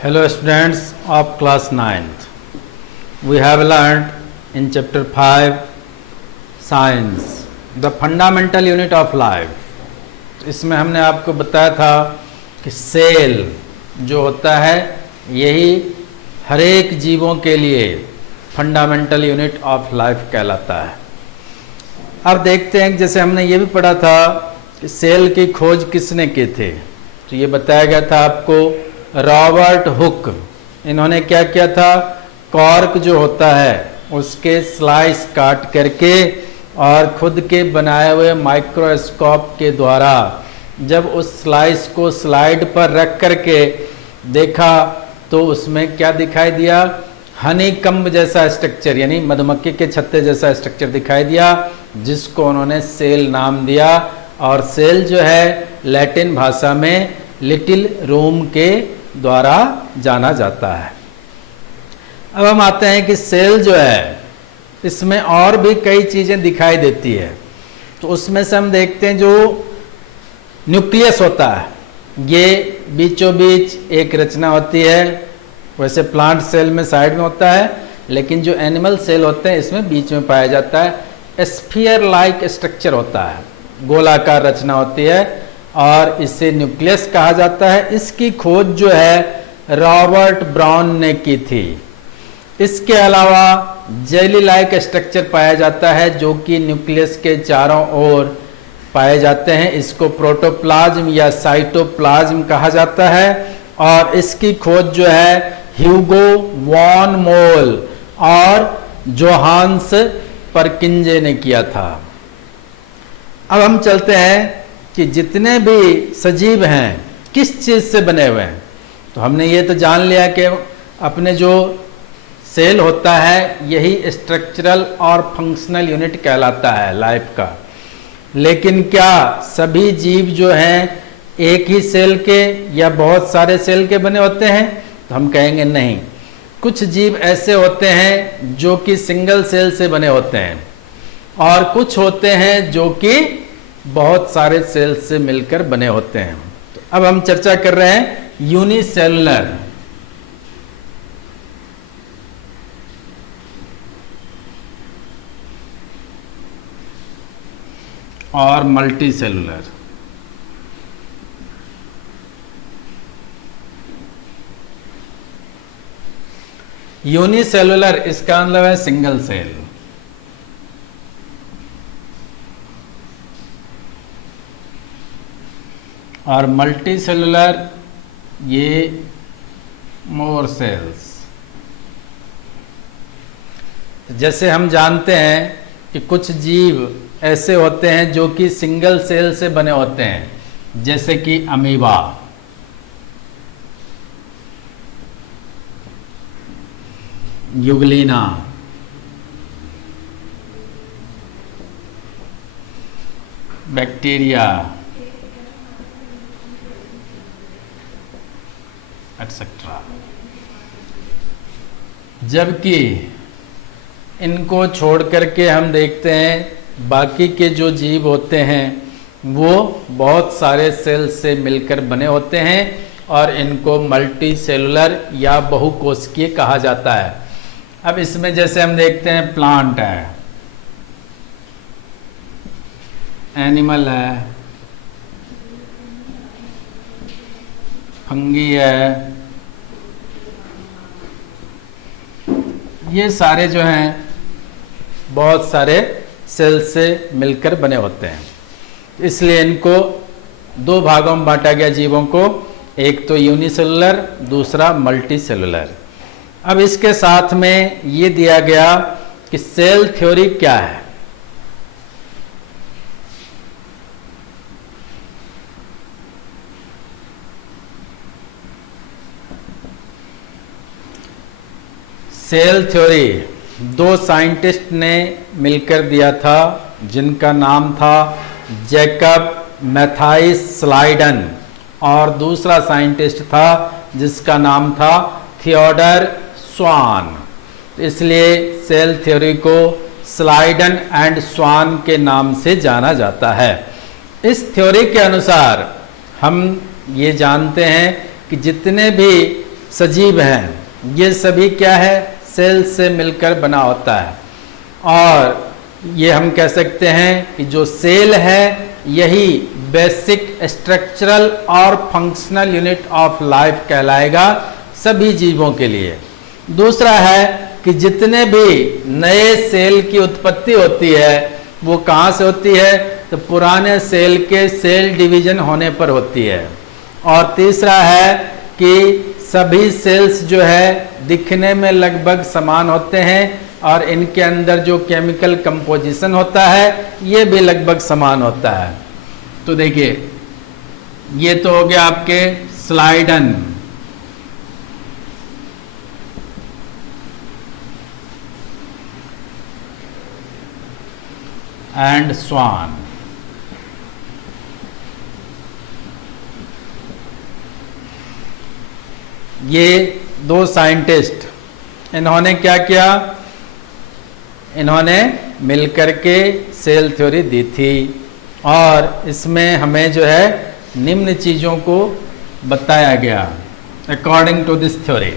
Hello students of class 9th. We have learned in chapter 5 science the fundamental unit of life. इसमें हमने आपको बताया था कि सेल जो होता है यही हर एक जीवों के लिए फंडामेंटल यूनिट ऑफ लाइफ कहलाता है। अब देखते हैं, जैसे हमने ये भी पढ़ा था कि सेल की खोज किसने की थी, तो ये बताया गया था आपको रॉबर्ट हुक। इन्होंने क्या किया था, कॉर्क जो होता है उसके स्लाइस काट करके और खुद के बनाए हुए माइक्रोस्कोप के द्वारा जब उस स्लाइस को स्लाइड पर रख करके देखा तो उसमें क्या दिखाई दिया, हनी कम्ब जैसा स्ट्रक्चर यानी मधुमक्खी के छत्ते जैसा स्ट्रक्चर दिखाई दिया, जिसको उन्होंने सेल नाम दिया। और सेल जो है लैटिन भाषा में लिटिल रूम के द्वारा जाना जाता है। अब हम आते हैं कि सेल जो है इसमें और भी कई चीजें दिखाई देती है, तो उसमें से हम देखते हैं जो न्यूक्लियस होता है, ये बीचों बीच एक रचना होती है। वैसे प्लांट सेल में साइड में होता है, लेकिन जो एनिमल सेल होते हैं इसमें बीच में पाया जाता है। स्फीयर लाइक स्ट्रक्चर होता है, गोलाकार रचना होती है और इसे न्यूक्लियस कहा जाता है। इसकी खोज जो है रॉबर्ट ब्राउन ने की थी। इसके अलावा जेली लाइक स्ट्रक्चर पाया जाता है जो कि न्यूक्लियस के चारों ओर पाए जाते हैं। इसको प्रोटोप्लाज्म या साइटोप्लाज्म कहा जाता है और इसकी खोज जो है ह्यूगो वॉन मोल और जोहान्स परकिंजे ने किया था। अब हम चलते हैं कि जितने भी सजीव हैं किस चीज से बने हुए हैं, तो हमने ये तो जान लिया कि अपने जो सेल होता है यही स्ट्रक्चरल और फंक्शनल यूनिट कहलाता है लाइफ का। लेकिन क्या सभी जीव जो हैं एक ही सेल के या बहुत सारे सेल के बने होते हैं, तो हम कहेंगे नहीं। कुछ जीव ऐसे होते हैं जो कि सिंगल सेल से बने होते हैं और कुछ होते हैं जो कि बहुत सारे सेल से मिलकर बने होते हैं। तो अब हम चर्चा कर रहे हैं यूनिसेलुलर और मल्टी सेलुलर। यूनिसेलुलर इसका मतलब है सिंगल सेल, और मल्टी सेलुलर ये मोर सेल्स। जैसे हम जानते हैं कि कुछ जीव ऐसे होते हैं जो कि सिंगल सेल से बने होते हैं, जैसे कि अमीबा, यूग्लिना, बैक्टीरिया एटसेट्रा। जबकि इनको छोड़ करके हम देखते हैं बाकी के जो जीव होते हैं वो बहुत सारे सेल से मिलकर बने होते हैं और इनको मल्टी सेलुलर या बहुकोशिकीय कहा जाता है। अब इसमें जैसे हम देखते हैं प्लांट है, एनिमल है, फंगी है, ये सारे जो हैं बहुत सारे सेल से मिलकर बने होते हैं। इसलिए इनको दो भागों में बांटा गया जीवों को, एक तो यूनिसेलुलर, दूसरा मल्टी सेलुलर। अब इसके साथ में ये दिया गया कि सेल थ्योरी क्या है। सेल थ्योरी दो साइंटिस्ट ने मिलकर दिया था, जिनका नाम था जैकब मैथाइस स्लाइडन और दूसरा साइंटिस्ट था जिसका नाम था थियोडर स्वान। इसलिए सेल थ्योरी को स्लाइडन एंड स्वान के नाम से जाना जाता है। इस थ्योरी के अनुसार हम ये जानते हैं कि जितने भी सजीव हैं ये सभी क्या है, सेल से मिलकर बना होता है। और ये हम कह सकते हैं कि जो सेल है यही बेसिक स्ट्रक्चरल और फंक्शनल यूनिट ऑफ लाइफ कहलाएगा सभी जीवों के लिए। दूसरा है कि जितने भी नए सेल की उत्पत्ति होती है वो कहाँ से होती है, तो पुराने सेल के सेल डिवीजन होने पर होती है। और तीसरा है कि सभी सेल्स जो है दिखने में लगभग समान होते हैं और इनके अंदर जो केमिकल कंपोजिशन होता है ये भी लगभग समान होता है। तो देखिए ये तो हो गया आपके स्लाइडन, एंड स्वान। ये दो साइंटिस्ट इन्होंने क्या किया, इन्होंने मिलकर के सेल थ्योरी दी थी और इसमें हमें जो है निम्न चीज़ों को बताया गया अकॉर्डिंग टू दिस थ्योरी।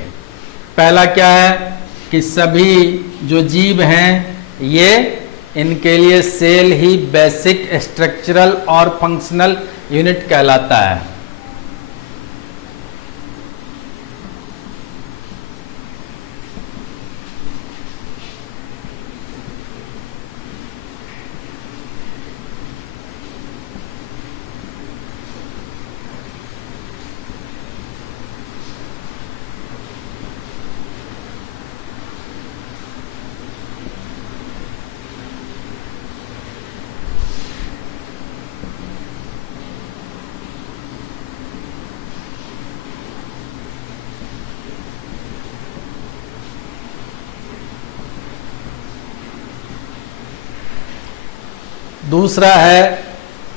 पहला क्या है कि सभी जो जीव हैं ये इनके लिए सेल ही बेसिक स्ट्रक्चरल और फंक्शनल यूनिट कहलाता है। दूसरा है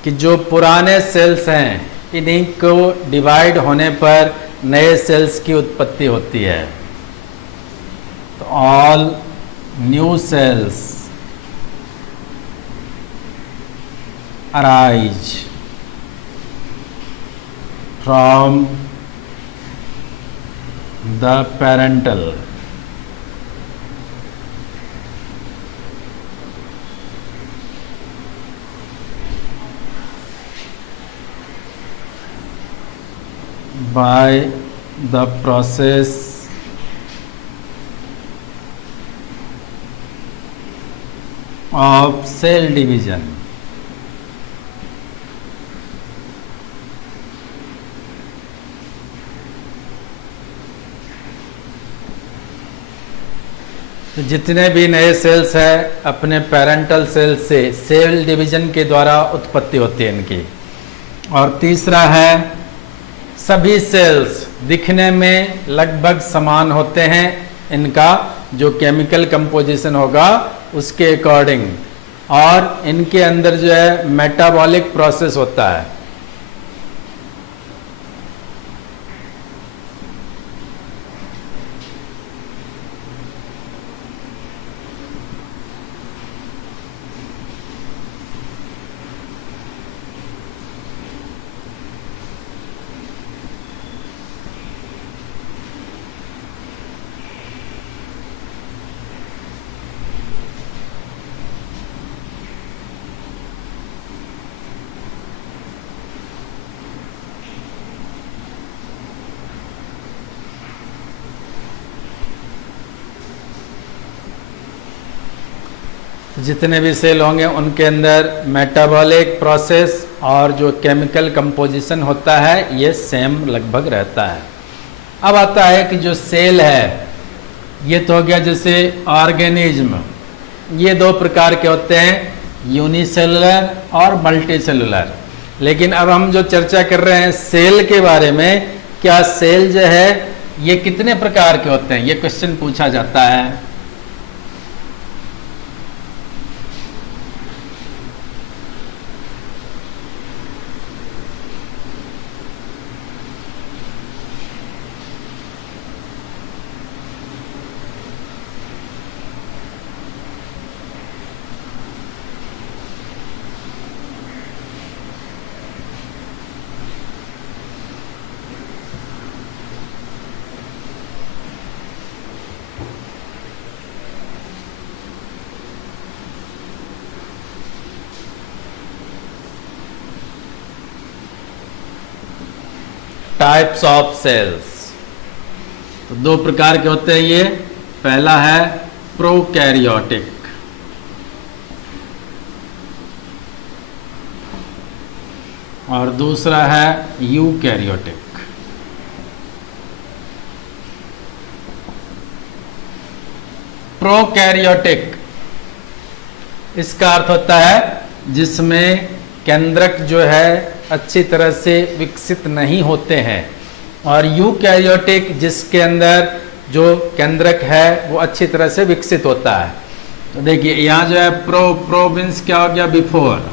कि जो पुराने सेल्स हैं इन्हीं को डिवाइड होने पर नए सेल्स की उत्पत्ति होती है। तो all new sales arise from the parental by the process of cell division। तो जितने भी नए सेल्स हैं अपने पेरेंटल सेल से सेल डिवीजन के द्वारा उत्पत्ति होती है इनकी। और तीसरा है सभी सेल्स दिखने में लगभग समान होते हैं, इनका जो केमिकल कंपोजिशन होगा उसके अकॉर्डिंग, और इनके अंदर जो है मेटाबॉलिक प्रोसेस होता है। जितने भी सेल होंगे उनके अंदर मेटाबॉलिक प्रोसेस और जो केमिकल कंपोजिशन होता है ये सेम लगभग रहता है। अब आता है कि जो सेल है ये तो हो गया जैसे ऑर्गेनिज्म, ये दो प्रकार के होते हैं, यूनिसेलुलर और मल्टीसेलुलर। लेकिन अब हम जो चर्चा कर रहे हैं सेल के बारे में, क्या सेल जो है ये कितने प्रकार के होते हैं, ये क्वेश्चन पूछा जाता है। Types of cells. तो दो प्रकार के होते हैं ये। पहला है प्रोकैरियोटिक, और दूसरा है यूकैरियोटिक। प्रोकैरियोटिक इसका अर्थ होता है जिसमें केंद्रक जो है अच्छी तरह से विकसित नहीं होते हैं, और यूकैरियोटिक जिसके अंदर जो केंद्रक है वो अच्छी तरह से विकसित होता है। तो देखिए यहाँ जो है प्रो मीन्स क्या हो गया, बिफोर,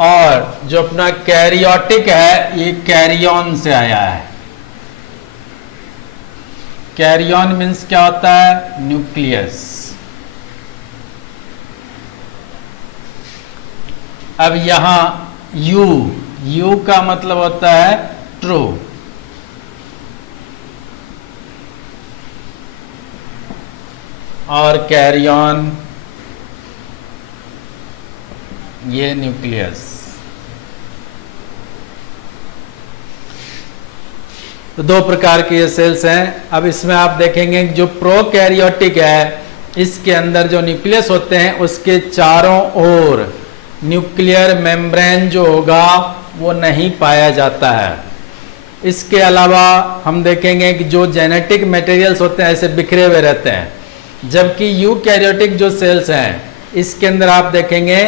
और जो अपना कैरियोटिक है ये कैरियन से आया है। कैरियन मीन्स क्या होता है, न्यूक्लियस। अब यहां यू का मतलब होता है ट्रू, और कैरियन ये न्यूक्लियस। तो दो प्रकार के ये सेल्स हैं। अब इसमें आप देखेंगे जो प्रोकैरियोटिक है इसके अंदर जो न्यूक्लियस होते हैं उसके चारों ओर न्यूक्लियर मेम्ब्रेन जो होगा वो नहीं पाया जाता है। इसके अलावा हम देखेंगे कि जो जेनेटिक मटेरियल्स होते हैं ऐसे बिखरे हुए रहते हैं, जबकि यूकैरियोटिक जो सेल्स हैं इसके अंदर आप देखेंगे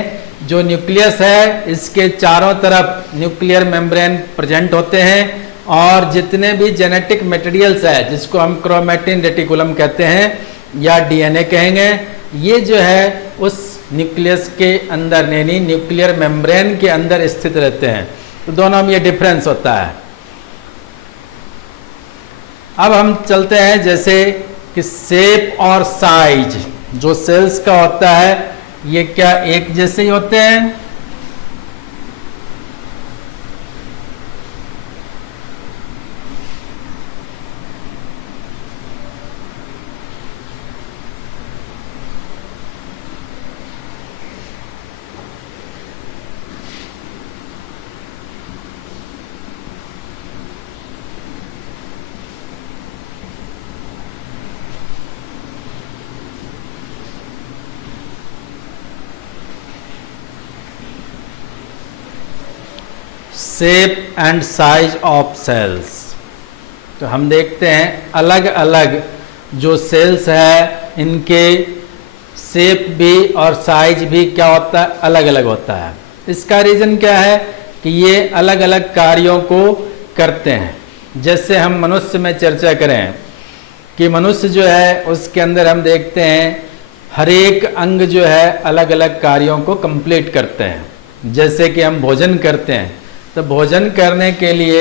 जो न्यूक्लियस है इसके चारों तरफ न्यूक्लियर मेम्ब्रेन प्रेजेंट होते हैं, और जितने भी जेनेटिक मटेरियल्स है जिसको हम क्रोमैटिन रेटिकुलम कहते हैं या डीएनए कहेंगे, ये जो है उस न्यूक्लियस के अंदर यानी न्यूक्लियर मेम्ब्रेन के अंदर स्थित रहते हैं। तो दोनों में ये डिफरेंस होता है। अब हम चलते हैं जैसे कि शेप और साइज जो सेल्स का होता है ये क्या एक जैसे ही होते हैं? Shape and size of cells. तो हम देखते हैं अलग अलग जो सेल्स है इनके शेप भी और साइज भी क्या होता है, अलग अलग होता है। इसका रीज़न क्या है कि ये अलग अलग कार्यों को करते हैं। जैसे हम मनुष्य में चर्चा करें कि मनुष्य जो है उसके अंदर हम देखते हैं हर एक अंग जो है अलग अलग कार्यों को कंप्लीट करते हैं। जैसे कि हम भोजन करते हैं तो भोजन करने के लिए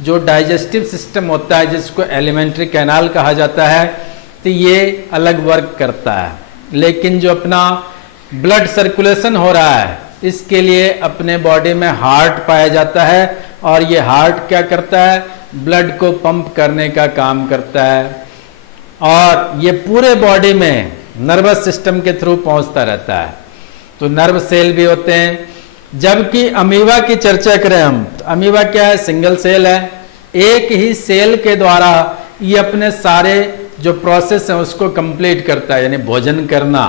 जो डाइजेस्टिव सिस्टम होता है जिसको एलिमेंट्री कैनाल कहा जाता है, तो ये अलग वर्क करता है। लेकिन जो अपना ब्लड सर्कुलेशन हो रहा है इसके लिए अपने बॉडी में हार्ट पाया जाता है, और ये हार्ट क्या करता है, ब्लड को पंप करने का काम करता है, और ये पूरे बॉडी में नर्वस सिस्टम के थ्रू पहुंचता रहता है। तो नर्व सेल भी होते हैं। जबकि अमीबा की चर्चा करें हम तो अमीबा क्या है, सिंगल सेल है। एक ही सेल के द्वारा ये अपने सारे जो प्रोसेस है उसको कंप्लीट करता है। यानी भोजन करना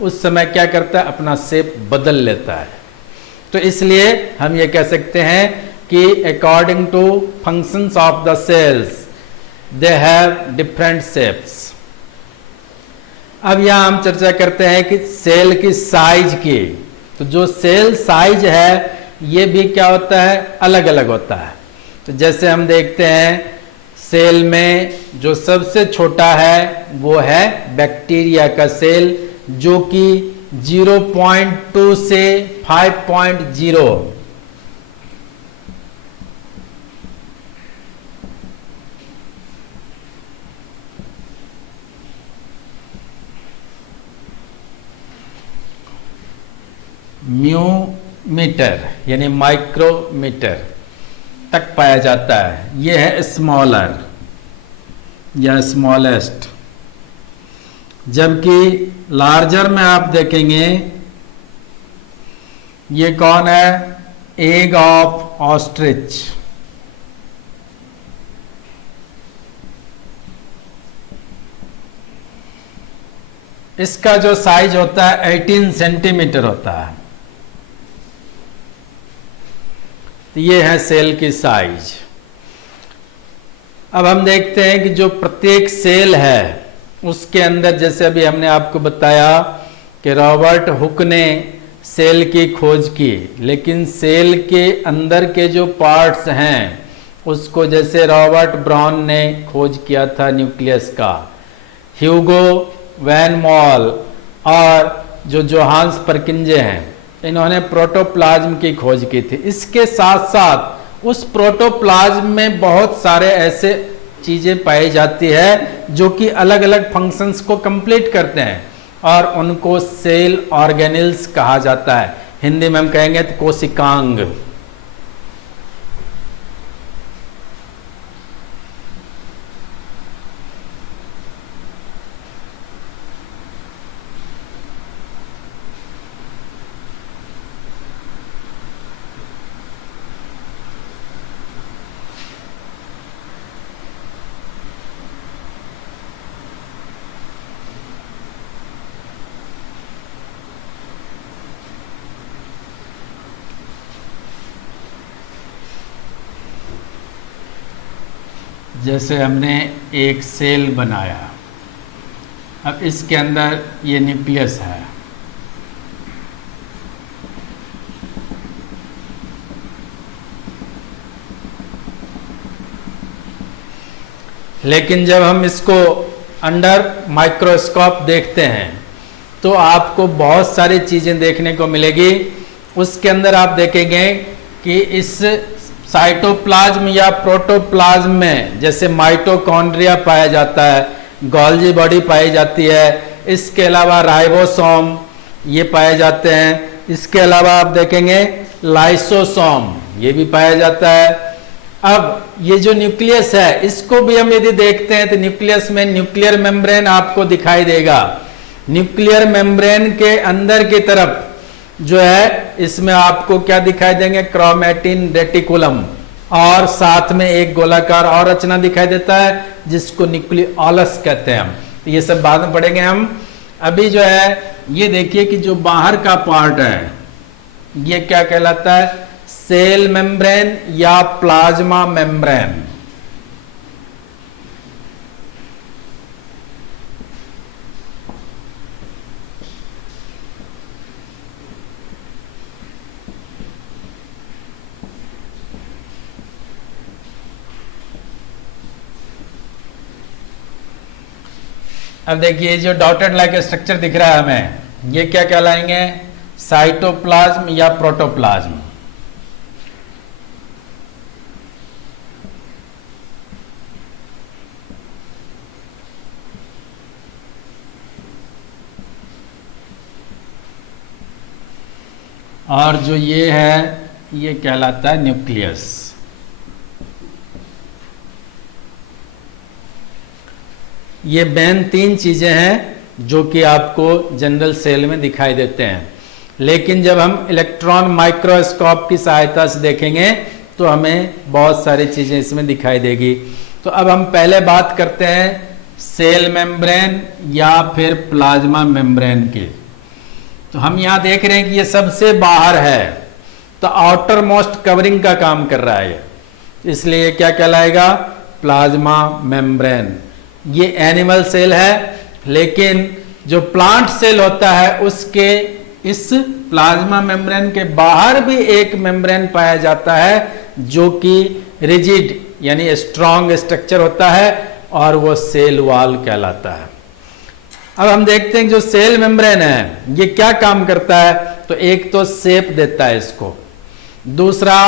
उस समय क्या करता है, अपना शेप बदल लेता है। तो इसलिए हम ये कह सकते हैं कि according to functions of the cells they have different shapes. अब यहां हम चर्चा करते हैं कि सेल की साइज की। तो जो सेल साइज है ये भी क्या होता है, अलग अलग होता है। तो जैसे हम देखते हैं सेल में जो सबसे छोटा है वो है बैक्टीरिया का सेल, जो कि 0.2 से 5.0 म्यूमीटर यानी माइक्रोमीटर तक पाया जाता है। यह है स्मॉलर या स्मॉलेस्ट। जबकि लार्जर में आप देखेंगे ये कौन है? Egg of ostrich. इसका जो साइज होता है 18 सेंटीमीटर होता है। तो ये है सेल की साइज। अब हम देखते हैं कि जो प्रत्येक सेल है उसके अंदर, जैसे अभी हमने आपको बताया कि रॉबर्ट हुक ने सेल की खोज की, लेकिन सेल के अंदर के जो पार्ट्स हैं उसको जैसे रॉबर्ट ब्राउन ने खोज किया था न्यूक्लियस का, ह्यूगो वैन मॉल और जो जोहान्स परकिंजे हैं, इन्होंने प्रोटोप्लाज्म की खोज की थी। इसके साथ साथ उस प्रोटोप्लाज्म में बहुत सारे ऐसे चीजें पाई जाती है जो कि अलग अलग फंक्शंस को कंप्लीट करते हैं और उनको सेल ऑर्गेनिल्स कहा जाता है। हिंदी में हम कहेंगे तो कोशिकांग। जैसे हमने एक सेल बनाया, अब इसके अंदर ये न्यूक्लियस है। लेकिन जब हम इसको अंडर माइक्रोस्कोप देखते हैं तो आपको बहुत सारी चीजें देखने को मिलेगी। उसके अंदर आप देखेंगे कि इस साइटोप्लाज्म या प्रोटोप्लाज्म में जैसे माइटोकॉन्ड्रिया पाया जाता है, गोल्जी बॉडी पाई जाती है, इसके अलावा राइबोसोम ये पाए जाते हैं। इसके अलावा आप देखेंगे लाइसोसोम ये भी पाया जाता है। अब ये जो न्यूक्लियस है इसको भी हम यदि देखते हैं तो न्यूक्लियस में न्यूक्लियर मेम्ब्रेन आपको दिखाई देगा। न्यूक्लियर मेम्ब्रेन के अंदर की तरफ जो है इसमें आपको क्या दिखाई देंगे? क्रोमैटिन रेटिकुलम, और साथ में एक गोलाकार और रचना दिखाई देता है जिसको न्यूक्लियोलस कहते हैं हम। ये सब बाद में पढ़ेंगे हम। अभी जो है ये देखिए कि जो बाहर का पार्ट है ये क्या कहलाता है? सेल मेम्ब्रेन या प्लाज्मा मेम्ब्रेन। अब देखिए जो डॉटेड लाइक स्ट्रक्चर दिख रहा है हमें, ये क्या कहलाएंगे? साइटोप्लाज्म या प्रोटोप्लाज्म। और जो ये है ये कहलाता है न्यूक्लियस। ये मेन तीन चीजें हैं जो कि आपको जनरल सेल में दिखाई देते हैं। लेकिन जब हम इलेक्ट्रॉन माइक्रोस्कोप की सहायता से देखेंगे तो हमें बहुत सारी चीजें इसमें दिखाई देगी। तो अब हम पहले बात करते हैं सेल मेम्ब्रेन या फिर प्लाज्मा मेम्ब्रेन की। तो हम यहां देख रहे हैं कि ये सबसे बाहर है, तो आउटर मोस्ट कवरिंग का काम कर रहा है, इसलिए क्या कहलाएगा? Plasma membrane. ये एनिमल सेल है, लेकिन जो प्लांट सेल होता है उसके इस प्लाज्मा मेम्ब्रेन के बाहर भी एक मेम्ब्रेन पाया जाता है जो कि रिजिड यानी स्ट्रॉन्ग स्ट्रक्चर होता है और वो सेल वॉल कहलाता है। अब हम देखते हैं जो सेल मेम्ब्रेन है ये क्या काम करता है। तो एक तो शेप देता है इसको, दूसरा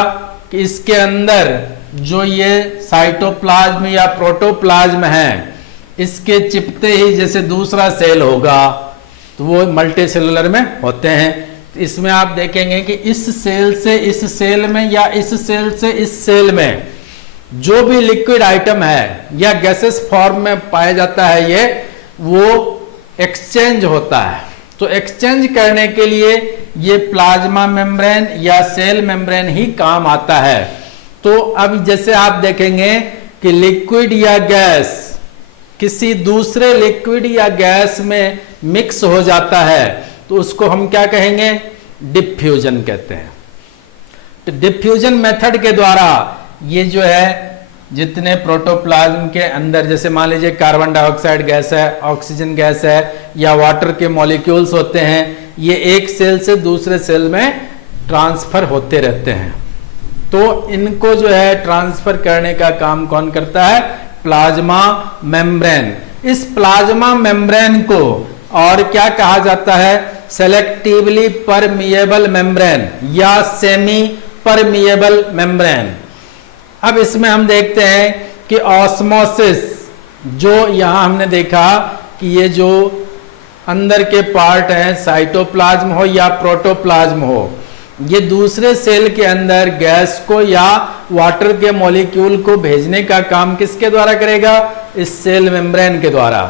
कि इसके अंदर जो ये साइटोप्लाज्म या प्रोटोप्लाज्म है इसके चिपते ही जैसे दूसरा सेल होगा तो वो मल्टी सेलुलर में होते हैं। तो इसमें आप देखेंगे कि इस सेल से इस सेल में या इस सेल से इस सेल में जो भी लिक्विड आइटम है या गैसेस फॉर्म में पाया जाता है ये वो एक्सचेंज होता है। तो एक्सचेंज करने के लिए ये प्लाज्मा मेम्ब्रेन या सेल मेम्ब्रेन ही काम आता है। तो अब जैसे आप देखेंगे कि लिक्विड या गैस किसी दूसरे लिक्विड या गैस में मिक्स हो जाता है तो उसको हम क्या कहेंगे, डिफ्यूजन कहते हैं। तो डिफ्यूजन मेथड के द्वारा ये जो है जितने प्रोटोप्लाज्म के अंदर, जैसे मान लीजिए कार्बन डाइऑक्साइड गैस है, ऑक्सीजन गैस है या वाटर के मॉलिक्यूल्स होते हैं, ये एक सेल से दूसरे सेल में ट्रांसफर होते रहते हैं। तो इनको जो है ट्रांसफर करने का काम कौन करता है, प्लाज्मा मेम्ब्रेन। इस प्लाज्मा मेम्ब्रेन को और क्या कहा जाता है, सेलेक्टिवली परमिएबल मेम्ब्रेन या सेमी परमिएबल मेम्ब्रेन। अब इसमें हम देखते हैं कि ऑस्मोसिस, जो यहां हमने देखा कि ये जो अंदर के पार्ट हैं, साइटोप्लाज्म हो या प्रोटोप्लाज्म हो, ये दूसरे सेल के अंदर गैस को या वाटर के मॉलिक्यूल को भेजने का काम किसके द्वारा करेगा, इस सेल मेम्ब्रेन के द्वारा।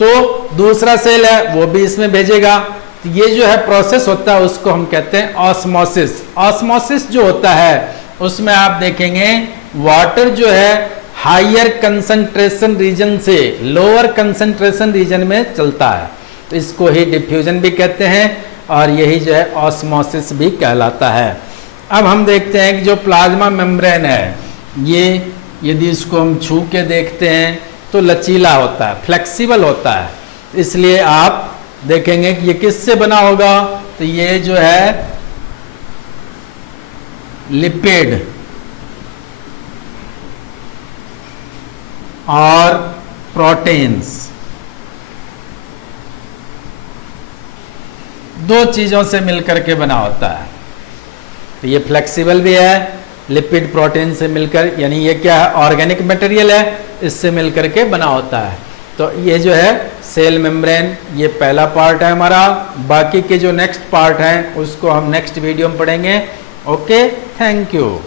तो दूसरा सेल है वो भी इसमें भेजेगा। तो ये जो है प्रोसेस होता है उसको हम कहते हैं ऑस्मोसिस। ऑस्मोसिस जो होता है उसमें आप देखेंगे वाटर जो है हायर कंसंट्रेशन रीजन से लोअर कंसंट्रेशन रीजन में चलता है, तो इसको ही डिफ्यूजन भी कहते हैं और यही जो है ऑस्मोसिस भी कहलाता है। अब हम देखते हैं कि जो प्लाज्मा मेम्ब्रेन है ये यदि इसको हम छू के देखते हैं तो लचीला होता है, फ्लेक्सिबल होता है। इसलिए आप देखेंगे कि ये किससे बना होगा, तो ये जो है लिपिड और प्रोटीन्स, दो चीजों से मिलकर के बना होता है। तो ये फ्लेक्सिबल भी है, लिपिड प्रोटीन से मिलकर, यानी ये क्या है, ऑर्गेनिक मटेरियल है, इससे मिलकर के बना होता है। तो ये जो है सेल मेम्ब्रेन, ये पहला पार्ट है हमारा। बाकी के जो नेक्स्ट पार्ट हैं उसको हम नेक्स्ट वीडियो में पढ़ेंगे। Okay, thank you.